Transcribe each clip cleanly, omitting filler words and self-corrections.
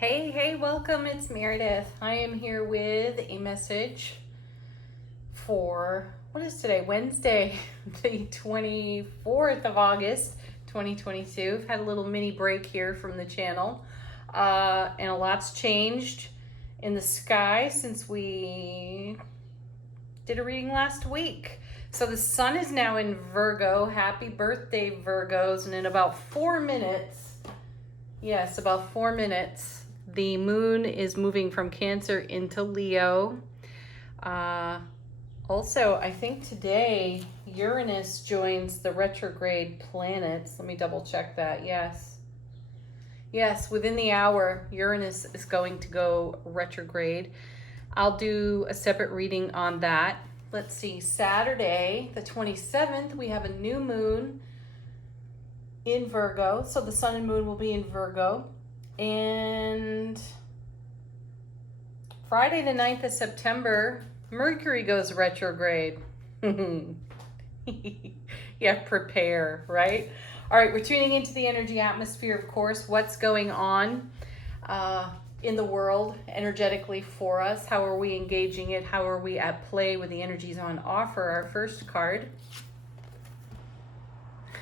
Hey, welcome. It's Meredith. I am here with a message for what is today? Wednesday, the 24th of August, 2022. I've had a little mini break here from the channel, and a lot's changed in the sky since we did a reading last week. So the sun is now in Virgo. Happy birthday, Virgos. And in about 4 minutes, yes, about 4 minutes, the moon is moving from Cancer into Leo. Also, I think today Uranus joins the retrograde planets. Let me double check that. Yes, within the hour, Uranus is going to go retrograde. I'll do a separate reading on that. Let's see, Saturday, the 27th, we have a new moon in Virgo. So the sun and moon will be in Virgo. And Friday the 9th of September, Mercury goes retrograde. Yeah, prepare, right? All right, we're tuning into the energy atmosphere, of course. What's going on in the world energetically for us? How are we engaging it? How are we at play with the energies on offer? Our first card.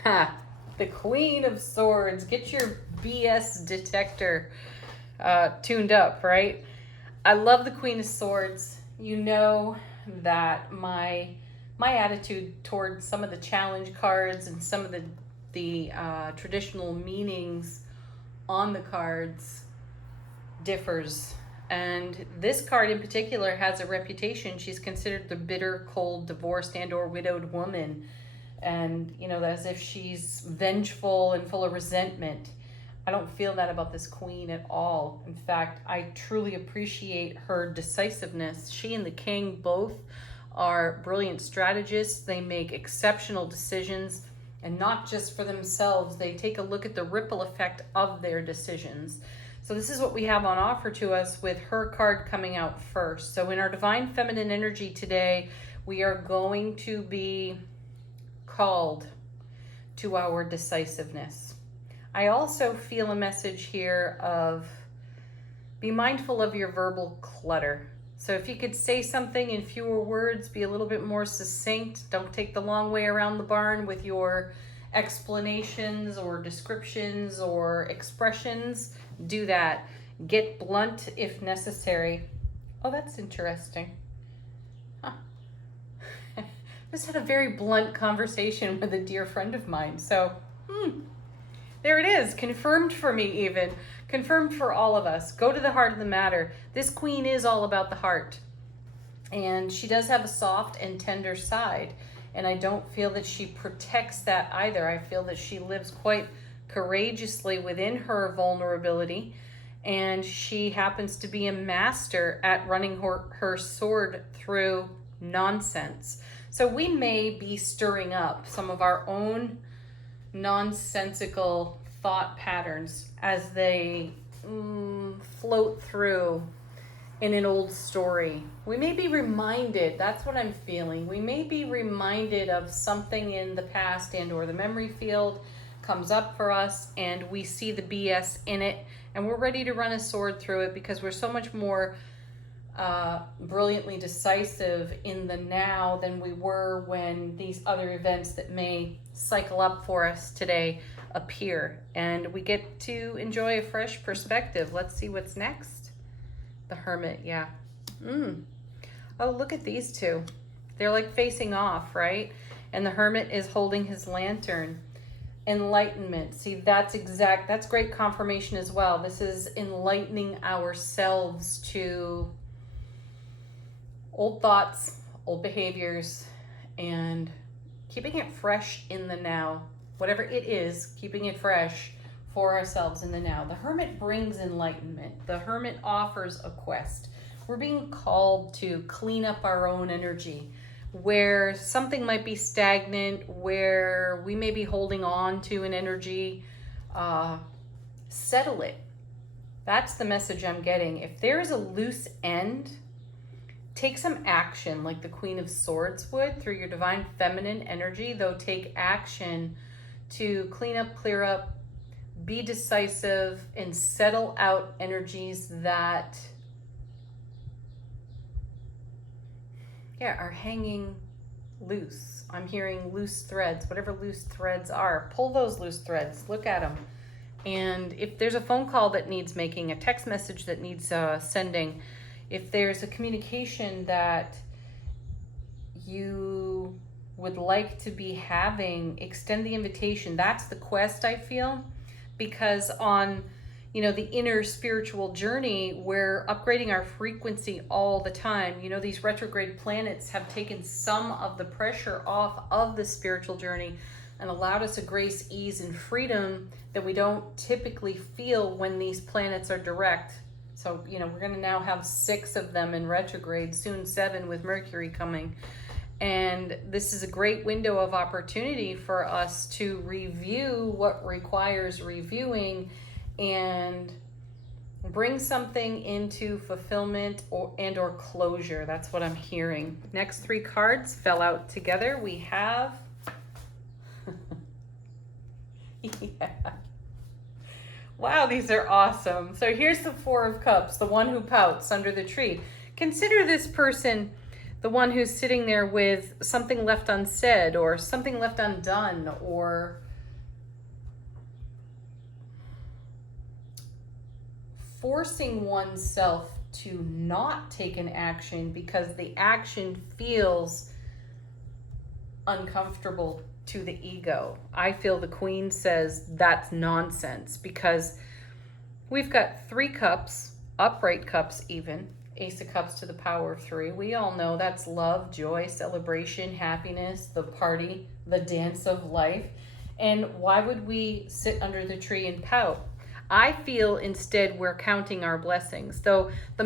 The Queen of Swords. Get your BS detector tuned up, right? I love the Queen of Swords. You know that my attitude towards some of the challenge cards and some of the traditional meanings on the cards differs. And this card in particular has a reputation. She's considered the bitter, cold, divorced and or widowed woman. And, you know, as if she's vengeful and full of resentment. I don't feel that about this queen at all. In fact, I truly appreciate her decisiveness. She and the king both are brilliant strategists. They make exceptional decisions, and not just for themselves. They take a look at the ripple effect of their decisions. So this is what we have on offer to us with her card coming out first. So in our divine feminine energy today, we are going to be called to our decisiveness. I also feel a message here of be mindful of your verbal clutter. So if you could say something in fewer words, be a little bit more succinct. Don't take the long way around the barn with your explanations or descriptions or expressions. Do that. Get blunt if necessary. Oh, that's interesting. Just had a very blunt conversation with a dear friend of mine. So, there it is. Confirmed for me even. Confirmed for all of us. Go to the heart of the matter. This queen is all about the heart. And she does have a soft and tender side. And I don't feel that she protects that either. I feel that she lives quite courageously within her vulnerability. And she happens to be a master at running her sword through nonsense. So we may be stirring up some of our own nonsensical thought patterns as they float through in an old story. We may be reminded, that's what I'm feeling, we may be reminded of something in the past and or the memory field comes up for us and we see the BS in it and we're ready to run a sword through it because we're so much more brilliantly decisive in the now than we were when these other events that may cycle up for us today appear. And we get to enjoy a fresh perspective. Let's see what's next. The Hermit, yeah. Oh, look at these two. They're like facing off, right? And the Hermit is holding his lantern. Enlightenment. See, that's great confirmation as well. This is enlightening ourselves to old thoughts, old behaviors, and keeping it fresh in the now. Whatever it is, keeping it fresh for ourselves in the now. The Hermit brings enlightenment. The Hermit offers a quest. We're being called to clean up our own energy. Where something might be stagnant, where we may be holding on to an energy, settle it. That's the message I'm getting. If there is a loose end, take some action like the Queen of Swords would through your divine feminine energy, though take action to clean up, clear up, be decisive and settle out energies that are hanging loose. I'm hearing loose threads, whatever loose threads are. Pull those loose threads, look at them. And if there's a phone call that needs making, a text message that needs sending, if there's a communication that you would like to be having, extend the invitation. That's the quest, I feel, because on the inner spiritual journey, we're upgrading our frequency all the time. These retrograde planets have taken some of the pressure off of the spiritual journey and allowed us a grace, ease, and freedom that we don't typically feel when these planets are direct. So, we're going to now have 6 of them in retrograde, soon 7 with Mercury coming. And this is a great window of opportunity for us to review what requires reviewing and bring something into fulfillment or closure. That's what I'm hearing. Next 3 cards fell out together. We have yeah. Wow, these are awesome. So here's the 4 of Cups, the one who pouts under the tree. Consider this person the one who's sitting there with something left unsaid or something left undone, or forcing oneself to not take an action because the action feels uncomfortable to the ego. I feel the Queen says that's nonsense, because we've got 3 cups, upright cups even, Ace of Cups to the power of 3. We all know that's love, joy, celebration, happiness, the party, the dance of life. And why would we sit under the tree and pout? I feel instead we're counting our blessings. Though the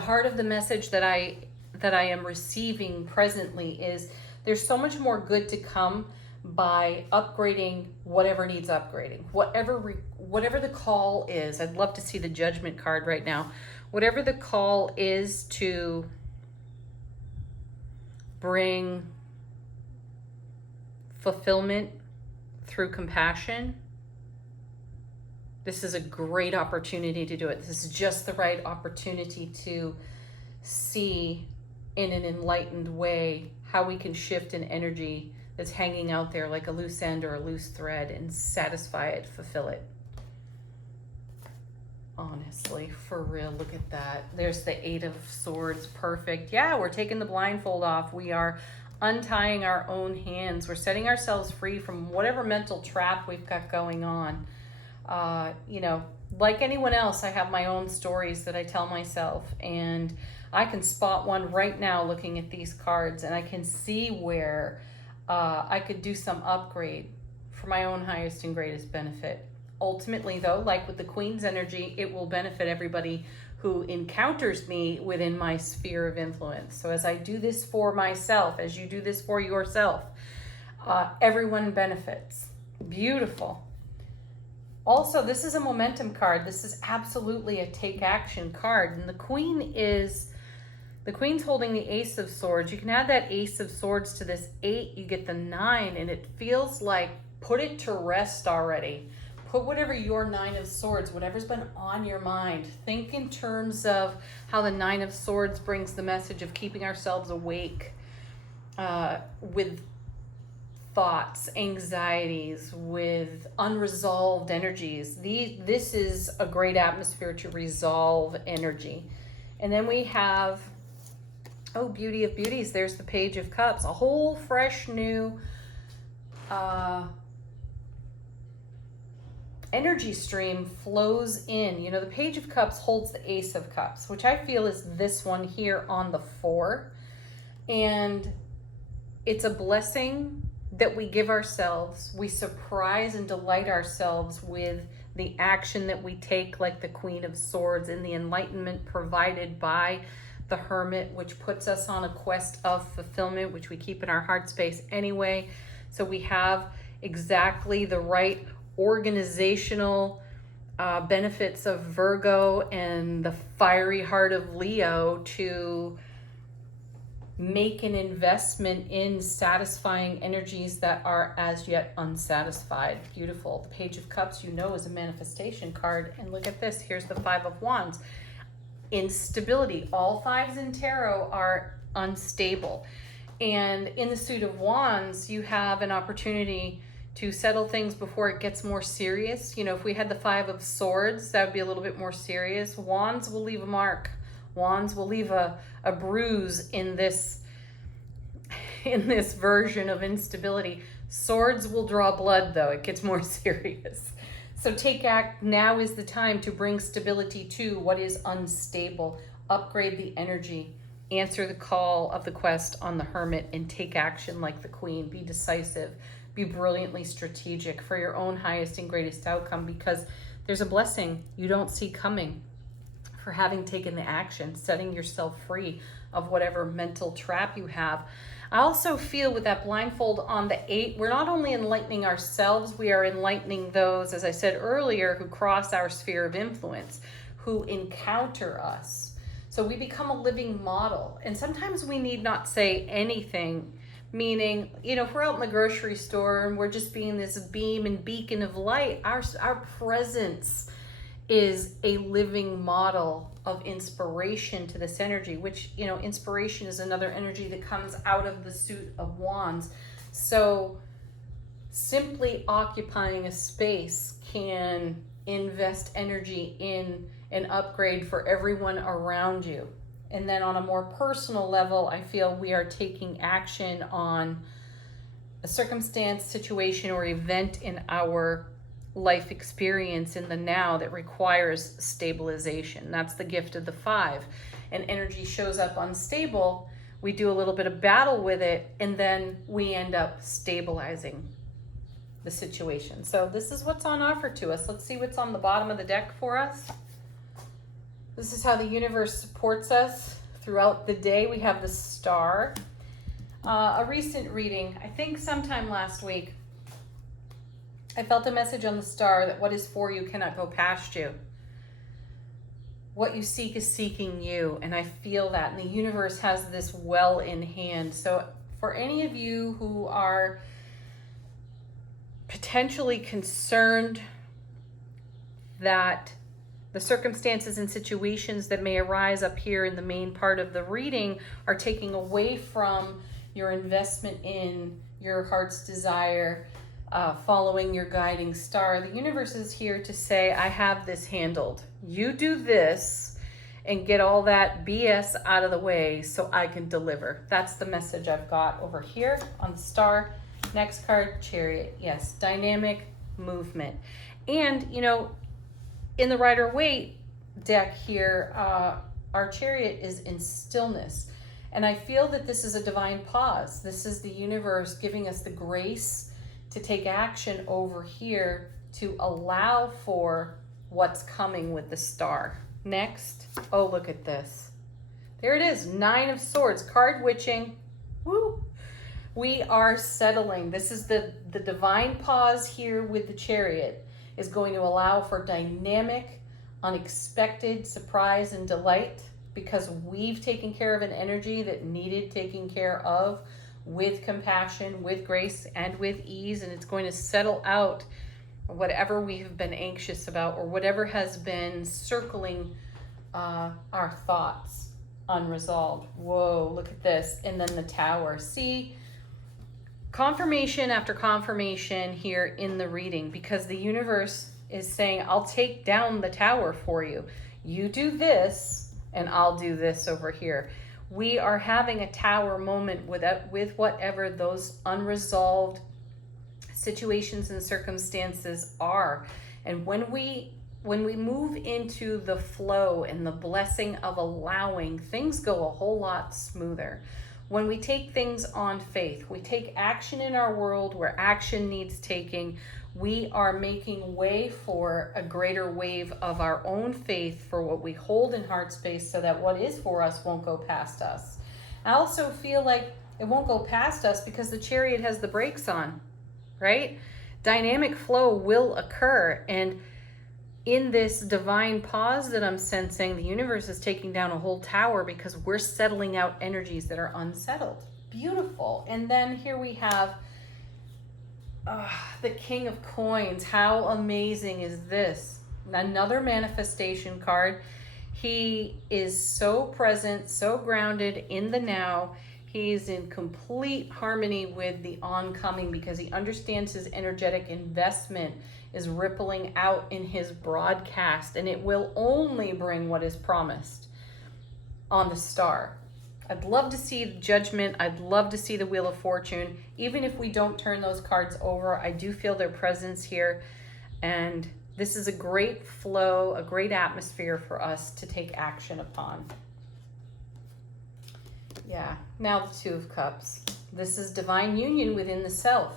heart of the message that I am receiving presently is there's so much more good to come by upgrading whatever needs upgrading. Whatever the call is. I'd love to see the Judgment card right now. Whatever the call is to bring fulfillment through compassion, this is a great opportunity to do it. This is just the right opportunity to see in an enlightened way how we can shift an energy that's hanging out there like a loose end or a loose thread and satisfy it, fulfill it. Honestly, for real, look at that. There's the 8 of Swords, perfect. Yeah, we're taking the blindfold off. We are untying our own hands. We're setting ourselves free from whatever mental trap we've got going on. Like anyone else, I have my own stories that I tell myself, and I can spot one right now looking at these cards, and I can see where I could do some upgrade for my own highest and greatest benefit. Ultimately, though, like with the Queen's energy, it will benefit everybody who encounters me within my sphere of influence. So as I do this for myself, as you do this for yourself, everyone benefits. Beautiful. Also, this is a momentum card. This is absolutely a take action card. And the Queen's holding the Ace of Swords. You can add that Ace of Swords to this 8, you get the 9, and it feels like put it to rest already. Put whatever your 9 of Swords, whatever's been on your mind. Think in terms of how the 9 of Swords brings the message of keeping ourselves awake with thoughts, anxieties, with unresolved energies. This is a great atmosphere to resolve energy. And then we have, oh, beauty of beauties, there's the Page of Cups. A whole fresh new energy stream flows in. The Page of Cups holds the Ace of Cups, which I feel is this one here on the 4. And it's a blessing that we give ourselves. We surprise and delight ourselves with the action that we take, like the Queen of Swords, and the enlightenment provided by the Hermit, which puts us on a quest of fulfillment, which we keep in our heart space anyway. So we have exactly the right organizational benefits of Virgo and the fiery heart of Leo to make an investment in satisfying energies that are as yet unsatisfied. Beautiful. The Page of Cups, you know, is a manifestation card. And look at this. Here's the Five of Wands. Instability. All fives in tarot are unstable. And in the Suit of Wands, you have an opportunity to settle things before it gets more serious. You know, if we had the Five of Swords, that would be a little bit more serious. Wands will leave a mark. Wands will leave a bruise in this version of instability. Swords will draw blood, though. It gets more serious. So take act. Now is the time to bring stability to what is unstable. Upgrade the energy. Answer the call of the quest on the Hermit and take action like the Queen. Be decisive. Be brilliantly strategic for your own highest and greatest outcome, because there's a blessing you don't see coming for having taken the action, setting yourself free of whatever mental trap you have. I also feel with that blindfold on the 8, we're not only enlightening ourselves, we are enlightening those, as I said earlier, who cross our sphere of influence, who encounter us. So we become a living model. And sometimes we need not say anything, meaning, you know, if we're out in the grocery store and we're just being this beam and beacon of light, our presence is a living model of inspiration to this energy, which, you know, inspiration is another energy that comes out of the Suit of Wands. So simply occupying a space can invest energy in an upgrade for everyone around you. And then on a more personal level, I feel we are taking action on a circumstance, situation, or event in our life experience in the now that requires stabilization. That's the gift of the 5. And energy shows up unstable, we do a little bit of battle with it, and then we end up stabilizing the situation. So this is what's on offer to us. Let's see what's on the bottom of the deck for us. This is how the universe supports us throughout the day. We have the Star. A recent reading, I think sometime last week, I felt a message on the Star that what is for you cannot go past you. What you seek is seeking you. And I feel that. And the universe has this well in hand. So for any of you who are potentially concerned that the circumstances and situations that may arise up here in the main part of the reading are taking away from your investment in your heart's desire, following your guiding star, the universe is here to say, I have this handled. You do this and get all that BS out of the way so I can deliver. That's the message I've got over here on the Star. Next card, Chariot. Yes, dynamic movement. And, you know, in the Rider-Waite deck here, our Chariot is in stillness. And I feel that this is a divine pause. This is the universe giving us the grace to take action over here to allow for what's coming with the Star. Next, oh, look at this. There it is, 9 of Swords, card witching. Woo! We are settling. This is the divine pause here with the Chariot is going to allow for dynamic, unexpected surprise and delight, because we've taken care of an energy that needed taking care of with compassion, with grace, and with ease, and it's going to settle out whatever we've been anxious about or whatever has been circling our thoughts unresolved. Whoa, look at this. And then the Tower. See, confirmation after confirmation here in the reading, because the universe is saying, I'll take down the Tower for you. You do this, and I'll do this over here. We are having a Tower moment with whatever those unresolved situations and circumstances are. And when we move into the flow and the blessing of allowing, things go a whole lot smoother. When we take things on faith, we take action in our world where action needs taking, we are making way for a greater wave of our own faith for what we hold in heart space, so that what is for us won't go past us. I also feel like it won't go past us because the Chariot has the brakes on, right? Dynamic flow will occur, and in this divine pause that I'm sensing, the universe is taking down a whole tower because we're settling out energies that are unsettled. Beautiful. And then here we have the King of Coins. How amazing is this? Another manifestation card. He is so present, so grounded in the now. He's in complete harmony with the oncoming because he understands his energetic investment is rippling out in his broadcast, and it will only bring what is promised on the star. I'd love to see the Judgment. I'd love to see the Wheel of Fortune. Even if we don't turn those cards over, I do feel their presence here. And this is a great flow, a great atmosphere for us to take action upon. Yeah, now the Two of Cups. This is divine union within the self.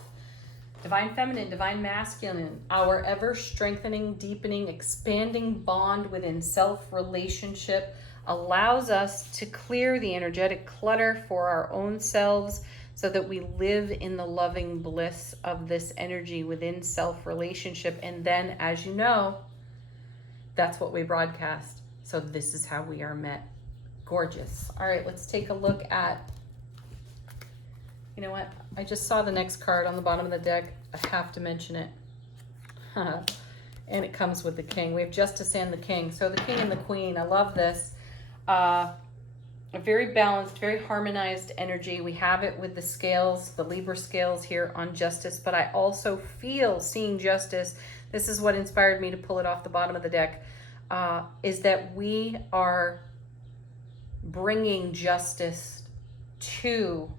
Divine feminine, divine masculine, our ever strengthening, deepening, expanding bond within self relationship allows us to clear the energetic clutter for our own selves so that we live in the loving bliss of this energy within self relationship. And then, as you know, that's what we broadcast. So this is how we are met. Gorgeous. All right, let's take a look at, you know what? I just saw the next card on the bottom of the deck. I have to mention it. And it comes with the King. We have Justice and the King. So the King and the Queen. I love this. A very balanced, very harmonized energy. We have it with the scales, the Libra scales here on Justice. But I also feel, seeing Justice, this is what inspired me to pull it off the bottom of the deck, is that we are bringing justice to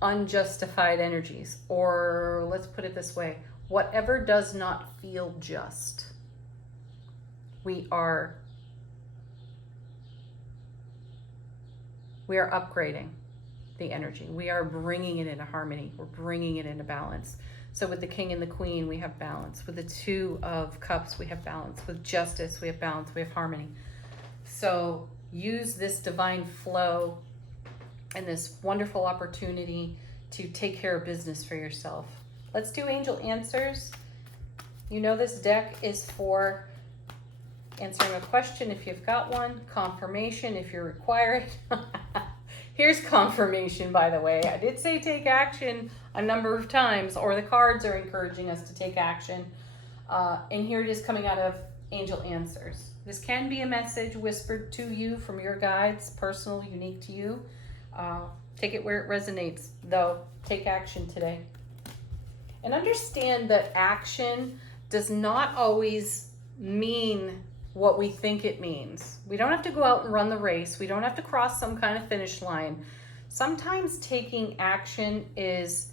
unjustified energies, or let's put it this way, whatever does not feel just. We are upgrading the energy. We are bringing it into harmony. We're bringing it into balance. So with the King and the Queen, we have balance. With the Two of Cups, we have balance. With Justice, we have balance. We have harmony. So use this divine flow and this wonderful opportunity to take care of business for yourself. Let's do angel answers. You know this deck is for answering a question if you've got one, confirmation if you require it. Here's confirmation, by the way. I did say take action a number of times, or the cards are encouraging us to take action. And here it is coming out of angel answers. This can be a message whispered to you from your guides, personal, unique to you. Take it where it resonates, though. Take action today. And understand that action does not always mean what we think it means. We don't have to go out and run the race. We don't have to cross some kind of finish line. Sometimes taking action is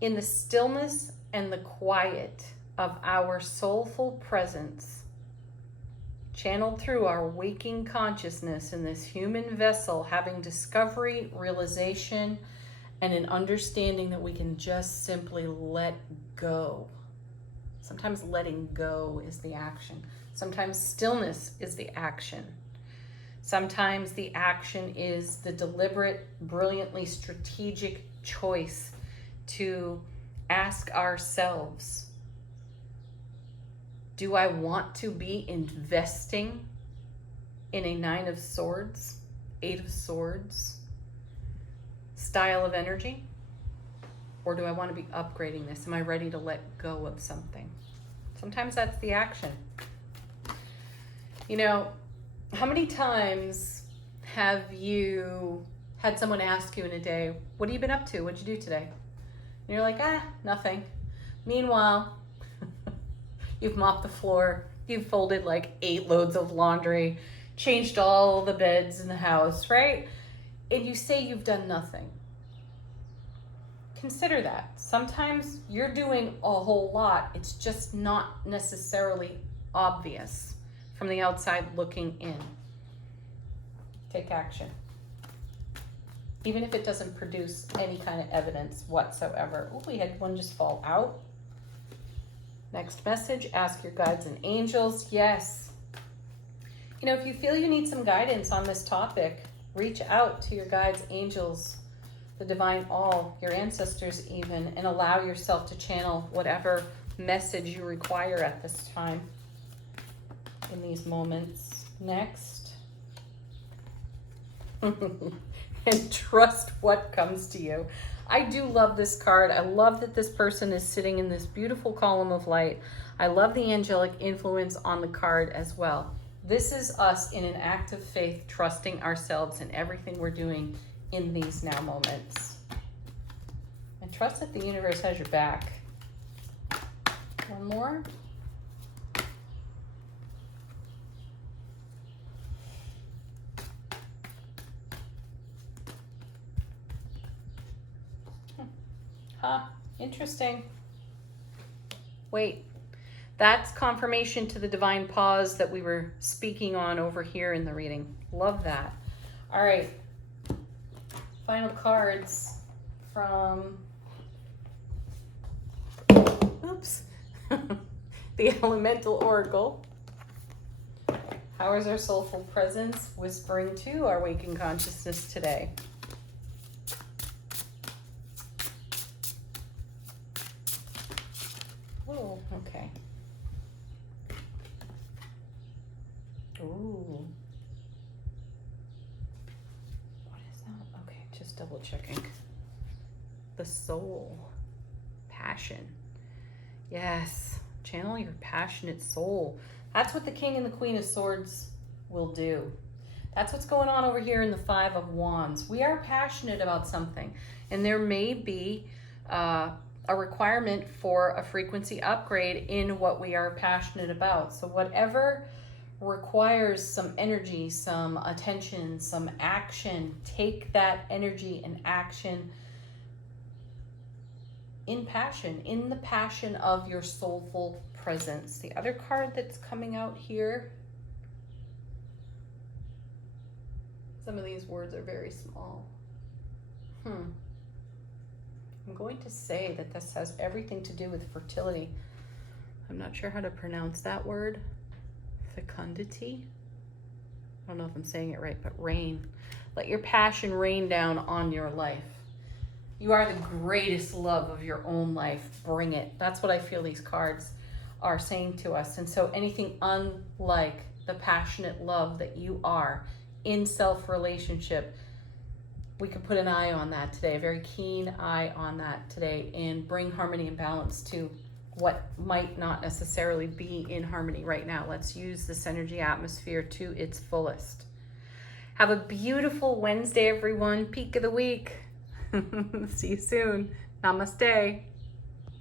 in the stillness and the quiet of our soulful presence, channeled through our waking consciousness in this human vessel, having discovery, realization, and an understanding that we can just simply let go. Sometimes letting go is the action. Sometimes stillness is the action. Sometimes the action is the deliberate, brilliantly strategic choice to ask ourselves, do I want to be investing in a Nine of Swords, Eight of Swords style of energy? Or do I want to be upgrading this? Am I ready to let go of something? Sometimes that's the action. You know, how many times have you had someone ask you in a day, what have you been up to? What'd you do today? And you're like, nothing. Meanwhile, you've mopped the floor, you've folded like 8 loads of laundry, changed all the beds in the house, right? And you say you've done nothing. Consider that. Sometimes you're doing a whole lot. It's just not necessarily obvious from the outside looking in. Take action. Even if it doesn't produce any kind of evidence whatsoever. Oh, we had one just fall out. Next message, ask your guides and angels. Yes. You know, if you feel you need some guidance on this topic, reach out to your guides, angels, the divine all, your ancestors even, and allow yourself to channel whatever message you require at this time in these moments. Next. And trust what comes to you. I do love this card. I love that this person is sitting in this beautiful column of light. I love the angelic influence on the card as well. This is us in an act of faith, trusting ourselves in everything we're doing in these now moments. And trust that the universe has your back. One more. Huh, interesting. Wait, that's confirmation to the divine pause that we were speaking on over here in the reading. Love that. All right, final cards from, oops, the Elemental Oracle. How is our soulful presence whispering to our waking consciousness today? Oh, okay. Ooh. What is that? Okay, just double checking. The soul. Passion. Yes. Channel your passionate soul. That's what the King and the Queen of Swords will do. That's what's going on over here in the Five of Wands. We are passionate about something, and there may be a requirement for a frequency upgrade in what we are passionate about. So whatever requires some energy, some attention, some action, take that energy and action in passion, in the passion of your soulful presence. The other card that's coming out here, some of these words are very small. I'm going to say that this has everything to do with fertility. I'm not sure how to pronounce that word. Fecundity. I don't know if I'm saying it right, but rain. Let your passion rain down on your life. You are the greatest love of your own life. Bring it. That's what I feel these cards are saying to us. And so anything unlike the passionate love that you are in self-relationship, we could put an eye on that today, a very keen eye on that today, and bring harmony and balance to what might not necessarily be in harmony right now. Let's use this energy atmosphere to its fullest. Have a beautiful Wednesday, everyone. Peak of the week. See you soon. Namaste.